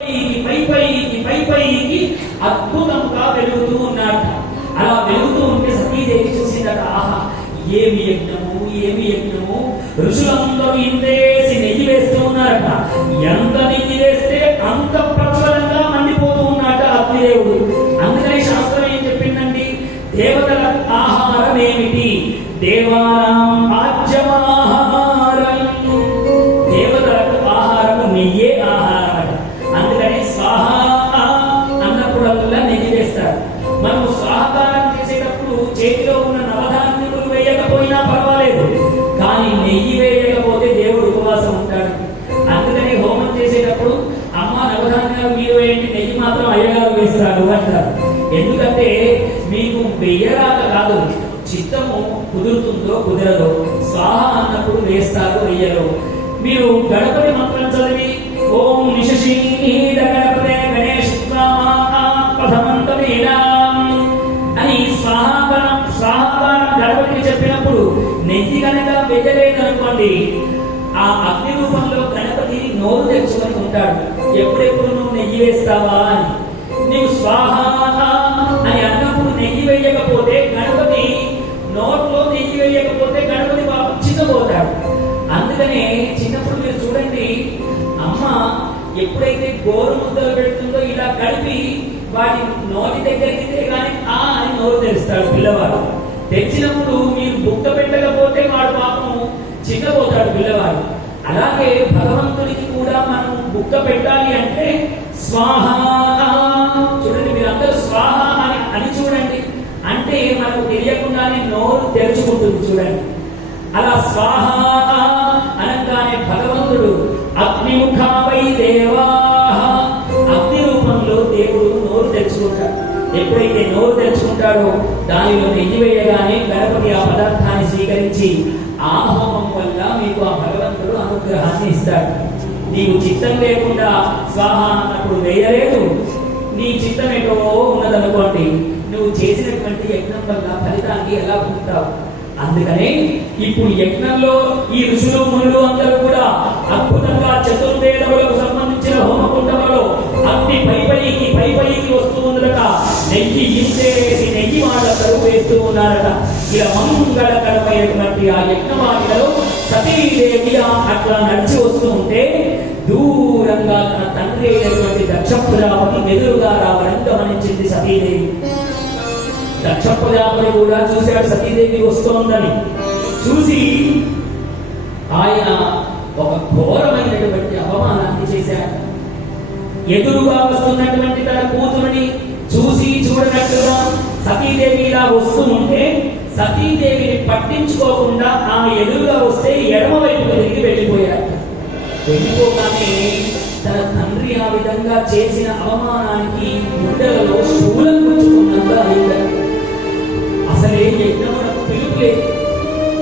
పై పైకి పై పైకి అద్భుతంగా వెలుగుతూ ఉన్నాడట. అలా వెలుగుతూ ఉంటే సతీదేవి చూసిందట ఆహా ఏమి యజ్ఞము ఏమి యజ్ఞము? ఋషులందరూ ఇంతేసి నెయ్యి వేస్తూ ఉన్నారట. ఎంత నెయ్యి వేస్తే అంత ప్రచురంగా మండిపోతూ ఉన్నాడట అగ్నిదేవుడు. అందుకని శాస్త్రం ఏం చెప్పిందండి? దేవతల ఆహారం ఏమిటి దేవాలయం చేతిలో ఉన్న నవధాన్యములు వేయకపోయినా పర్వాలేదు. కానీ నెయ్యి వేయకపోతే దేవుడు ఉపవాసం ఉంటాడు. అందుకని హోమం చేసేటప్పుడు అమ్మ నవధాన్యాలు మీరు వేయండి నెయ్యి మాత్రం అయ్యగారు వేస్తారు అంటారు. ఎందుకంటే మీకు వెయ్యరాక కాదు చిత్తము కుదురుతుందో కుదరదో స్వాహ అన్నప్పుడు వేస్తారు వెయ్యరు మీరు గణపతి మంత్రం చదివి ఓం నిశ చెప్పినప్పుడు నెయ్యి కనుక వెయ్యలేదు అనుకోండి ఆ అగ్ని రూపంలో గణపతి నోరు తెచ్చుకొని ఉంటాడు. ఎప్పుడెప్పుడు నువ్వు నెయ్యి వేస్తావా? అని. నీవు స్వాహ అని అన్నప్పుడు నెయ్యి వేయకపోతే గణపతి నోట్లో నెయ్యి వేయకపోతే గణపతి పాపం చిన్నపోతాడు. అందుకనే చిన్నప్పుడు మీరు చూడండి అమ్మ ఎప్పుడైతే గోరు ముద్దలు పెడుతుందో ఇలా కలిపి వాటి నోటి దగ్గరికి కానీ ఆ అని నోరు తెరుస్తాడు పిల్లవాడు. తెచ్చినప్పుడు మీరు బుక్క పెట్టకపోతే వాడు పాపము చిన్నపోతాడు పిల్లవాడు. అలాగే భగవంతుడికి కూడా మనం బుక్క పెట్టాలి అంటే స్వాహ చూడండి మీరు అందరూ స్వాహ అని అని చూడండి. అంటే మనకు తెలియకుండానే నోరు తెరుచుకుంటుంది చూడండి. అలా స్వాహ అనగానే భగవంతుడు అగ్నిముఖావై దేవా అగ్ని రూపంలో దేవుడు ఎప్పుడైతే నోరు తెలుసుకుంటాడో దానిలో నెయ్యి గణపతి ఆ పదార్థాన్ని స్వీకరించి ఆ హోమం వల్ల మీకు ఆ భగవంతుడు అనుగ్రహాన్ని ఇస్తాడు. నీకు చిత్తం లేకుండా స్వాహ అన్నప్పుడు వేయలేదు. నీ చిత్తం ఏటో ఉన్నదనుకోండి నువ్వు చేసినటువంటి యజ్ఞం వల్ల ఫలితాన్ని ఎలా పొందుతావు? అందుకనే ఇప్పుడు యజ్ఞంలో ఈ ఋషులు మునులు అందరూ నెయ్యి ఇంతే వేసి నెయ్యి వాళ్ళందరూ వేస్తూ ఉన్నారట. ఇలా మంగళకరమైనటువంటి ఆ యజ్ఞవాటిలో సతీదేవి అట్లా నడిచి వస్తూ ఉంటే దూరంగా తన తండ్రి అయినటువంటి దక్ష ప్రజాపతి ఎదురుగా రావడం గమనించింది సతీదేవి. దక్ష ప్రజాపతి కూడా చూశాడు సతీదేవి వస్తోందని. చూసి ఆయన ఒక ఘోరమైనటువంటి అవమానాన్ని చేశాడు. ఎదురుగా వస్తున్నటువంటి తన కూతురుని చూసి చూడనట్టుగా సతీదేవి ఇలా వస్తూ ఉంటే సతీదేవిని పట్టించుకోకుండా ఆమె ఎదురుగా వస్తే ఎడమ వైపు తిరిగి వెళ్ళిపోయారు. వెళ్ళిపోగానే తన తండ్రి ఆ విధంగా చేసిన అవమానానికి గుండెలలో శూలం గుచ్చుకున్నంత అయిందట అసలే యజ్ఞమునకు పిలుపు లేదు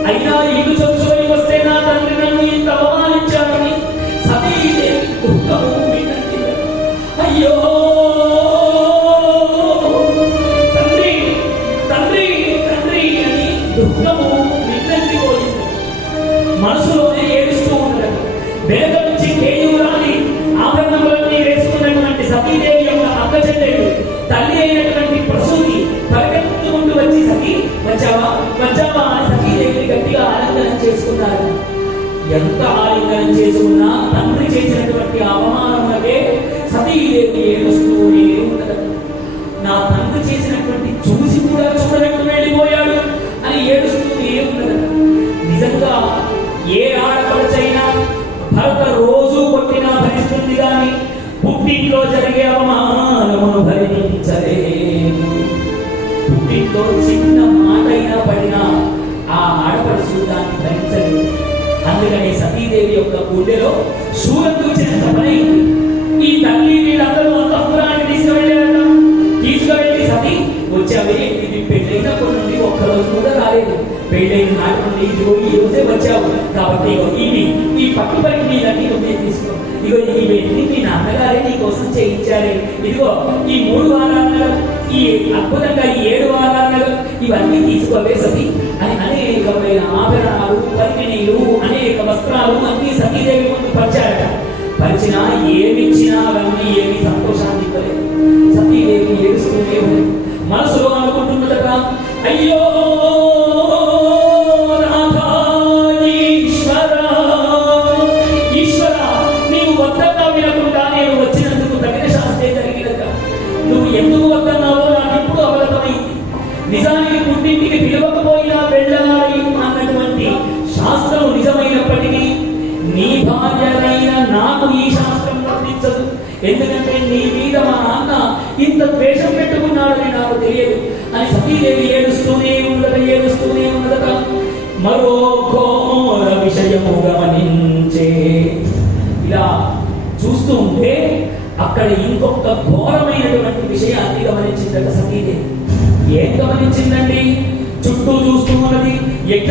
అయినా ఇల్లు ఎంత ఆలింగనం చేసుకున్నా తండ్రి చేసినటువంటి అవమానములకే సతీదేవి ఏడుస్తూనే ఉండదు. నా తండ్రి చేసినటువంటి చూసి కూడా చూడనట్టు వెళ్ళిపోయాడు. అని ఏడుస్తూనే ఉండదు. నిజంగా ఏ ఆడపడుచైనా భర్త రోజు కొట్టినా భరిస్తుంది కానీ పుట్టింట్లో జరిగే అవమానమును భరించలే. పుట్టింట్లో చిన్న మాటైనా పడినా ఆ ఆడపడుచు దాన్ని భరించలేదు అందుకని సతీదేవి యొక్క గుండెలో శూలం చూసినంత పనైంది ఈ తల్లి వీళ్ళందరూ అంతఃపురాన్ని తీసుకువెళ్ళారట. తీసుకువెళ్ళి సతీ వచ్చావే ఇది పెళ్ళైనప్పటి నుండి ఒక్కరోజు కూడా రాలేదు. పెళ్ళైన నాటి నుండి ఇదిగో ఈ రోజే వచ్చావు. కాబట్టి ఇగో ఇవి ఈ పట్టు పని నీళ్ళన్నీ నువ్వే తీసుకో. ఇగో ఇవన్నీ మీ నాన్నగారే నీ కోసం చేయించాలి ఇదిగో ఈ మూడు వారాలు ఈ అద్భుతంగా ఈ ఏడు వారాలు ఇవన్నీ తీసుకోవే సతీ అని అనేకమైన ఆభరణాలు పరిమిణీలు అనేక వస్త్రాలు అన్ని సతీదేవి ముందు పరిచారట. పరిచినా ఏమిచ్చినా అవన్నీ ఏమి సంపద నిజానికి పుట్టింటికి పిలవకపోయినా వెళ్ళాలి అన్నటువంటి శాస్త్రం నిజమైనప్పటికీ నీ భార్యనైన నాకు ఈ శాస్త్రం వర్తించదు. ఎందుకంటే నీ మీద మా నాన్న ఇంత ద్వేషం పెట్టుకున్నాడని నాకు తెలియదు. అని సతీదేవి ఏడుస్తూనే ఉన్నదట ఏడుస్తూనే ఉన్నదట మరో ఘోర విషయము గమనించే. ఇలా చూస్తూ ఉంటే అక్కడ ఇంకొక ఘోరమైనటువంటి విషయాన్ని గమనించిందట సతీదేవి. ఏం గమనించిందండి చుట్టూ చూస్తూ ఉన్నది యజ్ఞ